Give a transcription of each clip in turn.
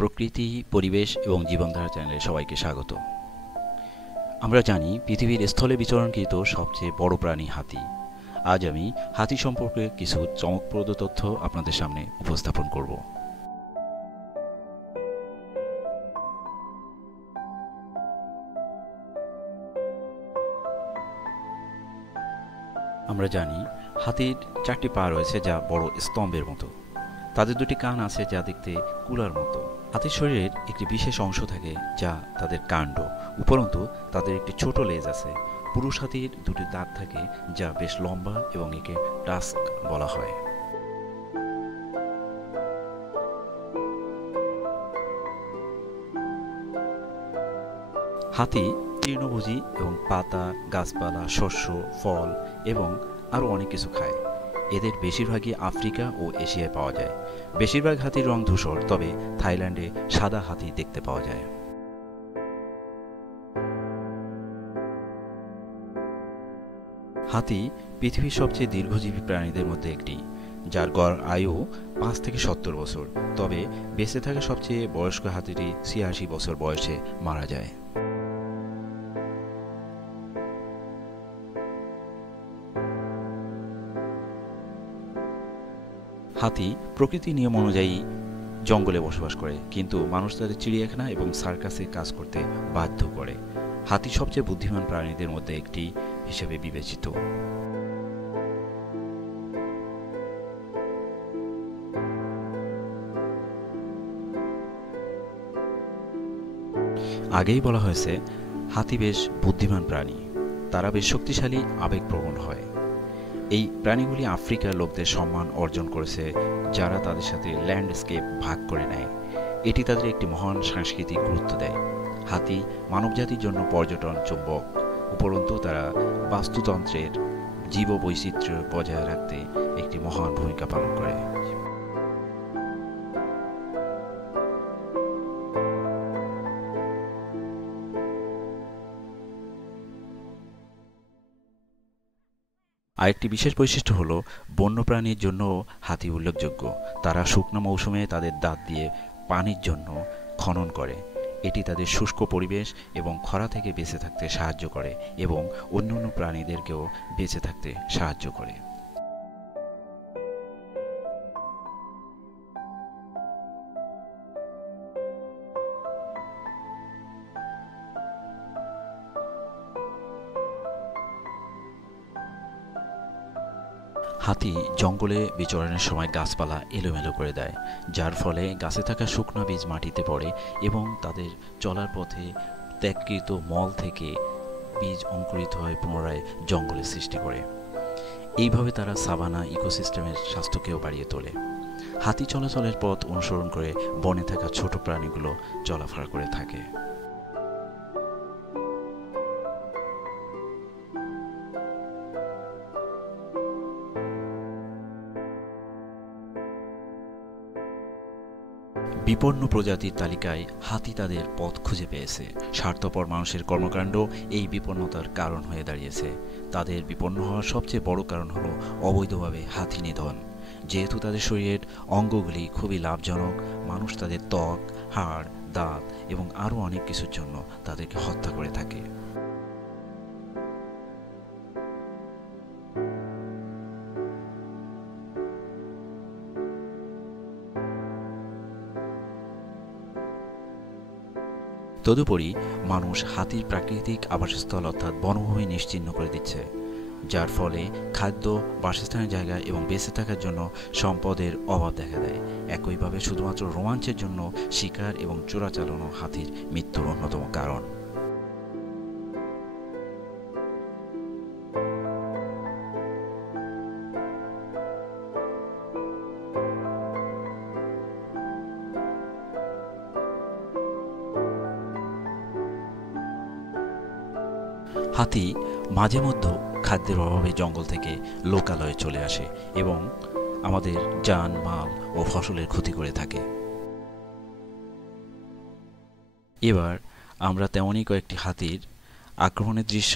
প্রকৃতি, পরিবেশ এবং জীবনধারা চ্যানেলে সবাইকে স্বাগত। আমরা জানি পৃথিবীর স্থলে বিচরণকৃত সবচেয়ে বড় প্রাণী হাতি। আজ আমি হাতি সম্পর্কে কিছু চমকপ্রদ তথ্য আপনাদের সামনে উপস্থাপন করব। আমরা জানি হাতির 4টি পা রয়েছে যা বড় স্তম্ভের মতো। তাদের 2টি কান আছে যা দেখতে কুলার মতো। হাতির শরীরের একটি বিশেষ অংশ থাকে যা তাদের কাণ্ড। উপরন্তু তাদের একটি ছোট লেজ আছে। পুরুষ হাতির 2টি দাঁত থাকে যা বেশ লম্বা এবং একে টাস্ক বলা হয়। হাতি তৃণভোজী এবং পাতা, গাছপালা, শস্য, ফল এবং আরও অনেক কিছু খায়। এদের বেশিরভাগই আফ্রিকা ও এশিয়ায় পাওয়া যায়। বেশিরভাগ হাতির রং ধূসর, তবে থাইল্যান্ডে সাদা হাতি দেখতে পাওয়া যায়। হাতি পৃথিবীর সবচেয়ে দীর্ঘজীবী প্রাণীদের মধ্যে একটি, যার গড় আয়ু 5 থেকে 70 বছর। তবে বেঁচে থাকা সবচেয়ে বয়স্ক হাতিটি 86 বছর বয়সে মারা যায়। হাতি প্রকৃতির নিয়ম অনুযায়ী জঙ্গলে বসবাস করে, কিন্তু মানুষ তাদের চিড়িয়াখানা এবং সার্কাসে কাজ করতে বাধ্য করে। হাতি সবচেয়ে বুদ্ধিমান প্রাণীদের মধ্যে একটি হিসেবে বিবেচিত। আগেই বলা হয়েছে হাতি বেশ বুদ্ধিমান প্রাণী। তারা বেশ শক্তিশালী, আবেগপ্রবণ হয়। এই প্রাণীগুলি আফ্রিকার লোকদের সম্মান অর্জন করেছে, যারা তাদের সাথে ল্যান্ডস্কেপ ভাগ করে নেয়। এটি তাদের একটি মহান সাংস্কৃতিক গুরুত্ব দেয়। হাতি মানবজাতির জন্য পর্যটন চুম্বক। উপরন্তু তারা বাস্তুতন্ত্রের জীববৈচিত্র্য বজায় রাখতে একটি মহান ভূমিকা পালন করে। আরেকটি বিশেষ বৈশিষ্ট্য হল বন্যপ্রাণীর জন্য হাতি উল্লেখযোগ্য। তারা শুকনো মৌসুমে তাদের দাঁত দিয়ে পানির জন্য খনন করে। এটি তাদের শুষ্ক পরিবেশ এবং খরা থেকে বেঁচে থাকতে সাহায্য করে এবং অন্যান্য প্রাণীদেরকেও বেঁচে থাকতে সাহায্য করে। হাতি জঙ্গলে বিচরণের সময় গাছপালা এলোমেলো করে দেয়, যার ফলে গাছে থাকা শুকনো বীজ মাটিতে পড়ে এবং তাদের চলার পথে ত্যাগকৃত মল থেকে বীজ অঙ্কুরিত হয়ে পুনরায় জঙ্গলের সৃষ্টি করে। এইভাবে তারা সাভানা ইকোসিস্টেমের স্বাস্থ্যকেও বাড়িয়ে তোলে। হাতি চলাচলের পথ অনুসরণ করে বনে থাকা ছোট প্রাণীগুলো চলাফেরা করে থাকে। বিপন্ন প্রজাতির তালিকায় হাতি তাদের পথ খুঁজে পেয়েছে। স্বার্থপর মানুষের কর্মকাণ্ড এই বিপন্নতার কারণ হয়ে দাঁড়িয়েছে। তাদের বিপন্ন হওয়ার সবচেয়ে বড় কারণ হলো অবৈধভাবে হাতি নিধন। যেহেতু তাদের শরীরের অঙ্গগুলি খুবই লাভজনক, মানুষ তাদের ত্বক, হাড়, দাঁত এবং আরও অনেক কিছুর জন্য তাদেরকে হত্যা করে থাকে। তদুপরি মানুষ হাতির প্রাকৃতিক আবাসস্থল অর্থাৎ বনভূমি নিশ্চিহ্ন করে দিচ্ছে, যার ফলে খাদ্য, বাসস্থানের জায়গা এবং বেঁচে থাকার জন্য সম্পদের অভাব দেখা দেয়। একইভাবে শুধুমাত্র রোমাঞ্চের জন্য শিকার এবং চোরাচালানো হাতির মৃত্যুর অন্যতম কারণ। হাতি মাঝে মধ্যে খাদ্যের অভাবে জঙ্গল থেকে লোকালয়ে চলে আসে এবং আমাদের যান, মাল ও ফসলের ক্ষতি করে থাকে। এবার আমরা তেমনই কয়েকটি হাতির আক্রমণের দৃশ্য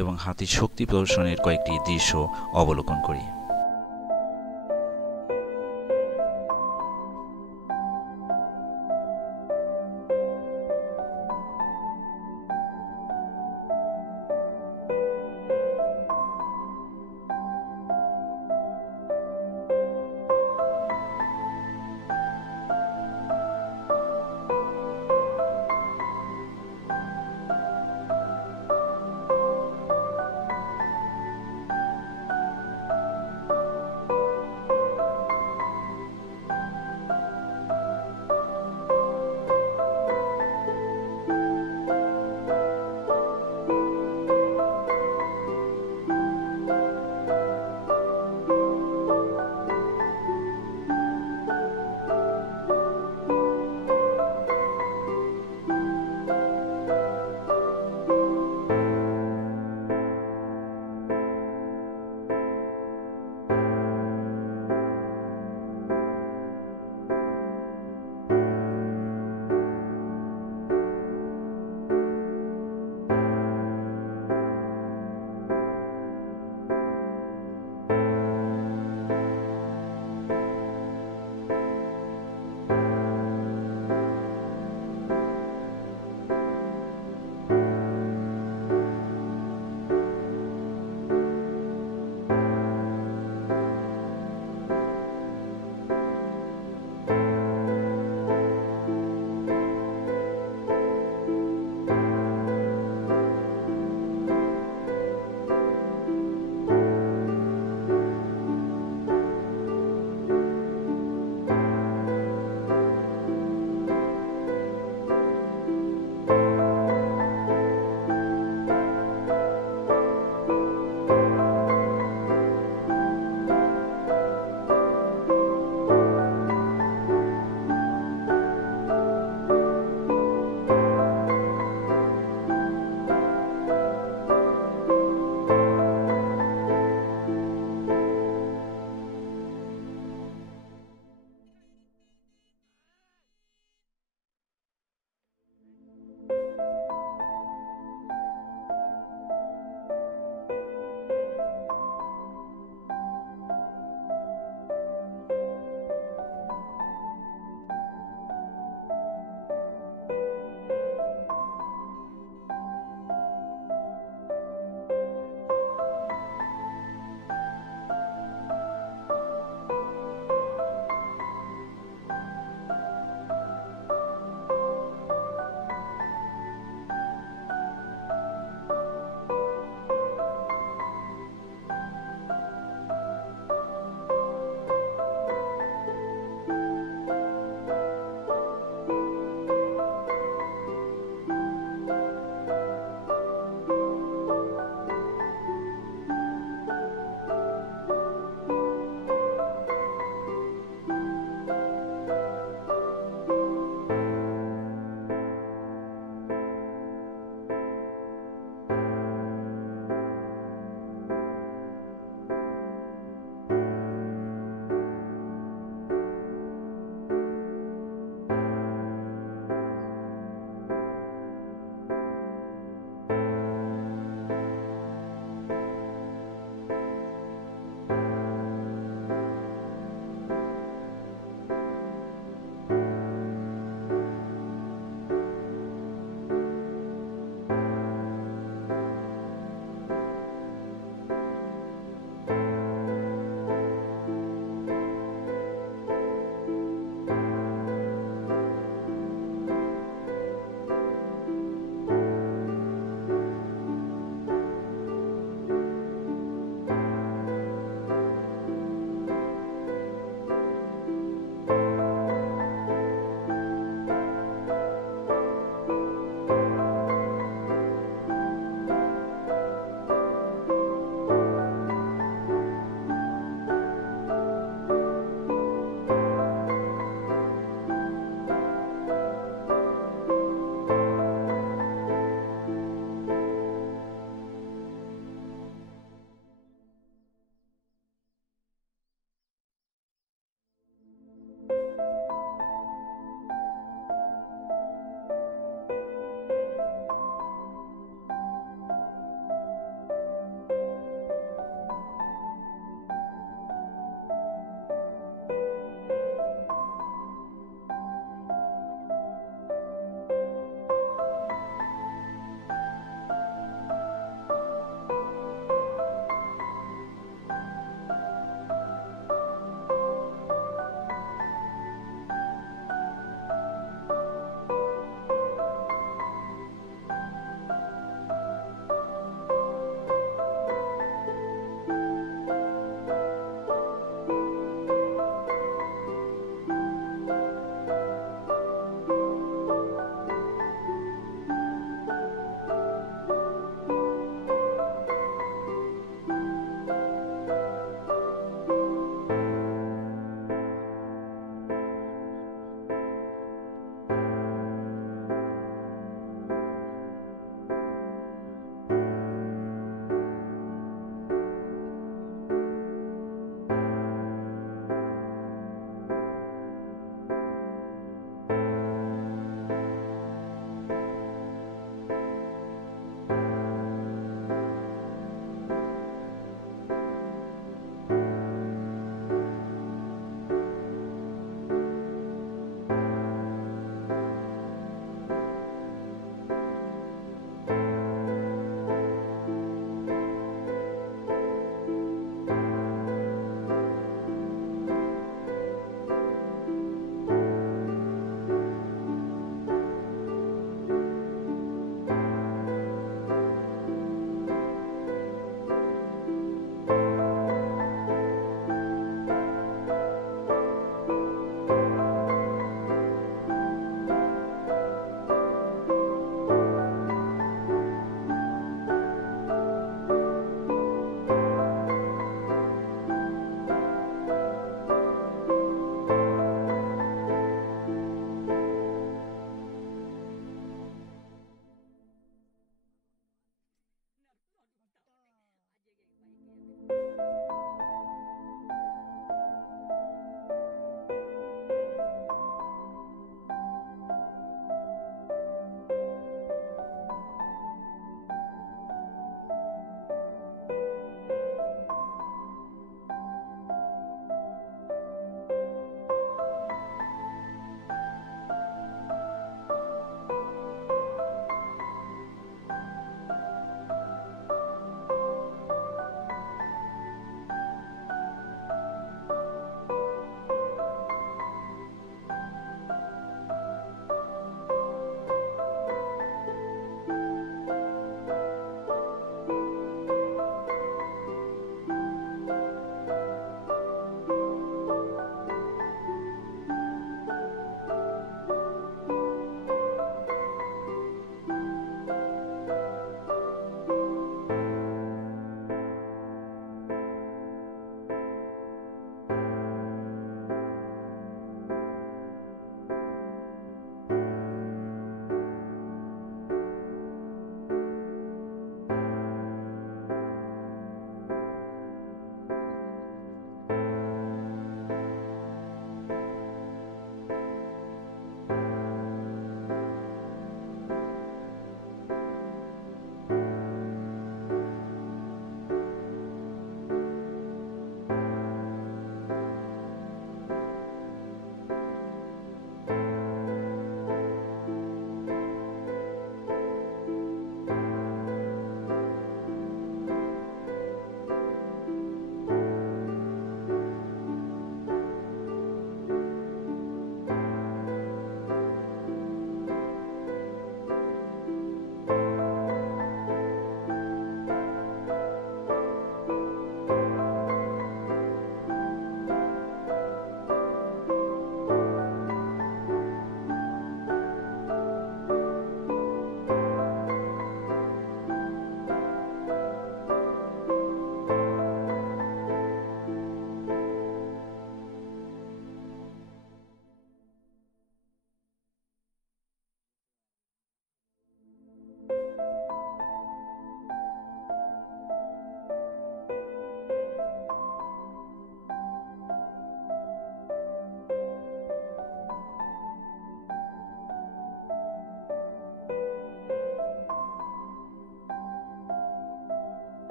এবং হাতির শক্তি প্রদর্শনের কয়েকটি দৃশ্য অবলোকন করি।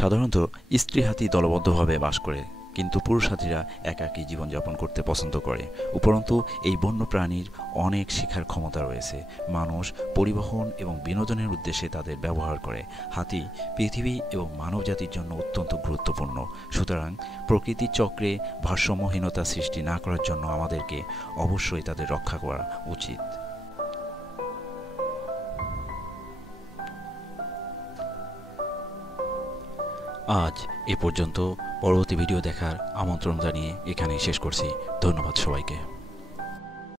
সাধারণত স্ত্রী হাতি দলবদ্ধভাবে বাস করে, কিন্তু পুরুষ হাতিরা একাকী জীবনযাপন করতে পছন্দ করে। উপরন্তু এই বন্য প্রাণীর অনেক শিকার ক্ষমতা রয়েছে। মানুষ পরিবহন এবং বিনোদনের উদ্দেশ্যে তাদের ব্যবহার করে। হাতি পৃথিবী এবং মানবজাতির জন্য অত্যন্ত গুরুত্বপূর্ণ। সুতরাং প্রকৃতির চক্রে ভারসাম্যহীনতা সৃষ্টি না করার জন্য আমাদেরকে অবশ্যই তাদের রক্ষা করা উচিত। আজ এ পর্যন্ত। পরবর্তী ভিডিও দেখার আমন্ত্রণ জানিয়ে এখানেই শেষ করছি। ধন্যবাদ সবাইকে।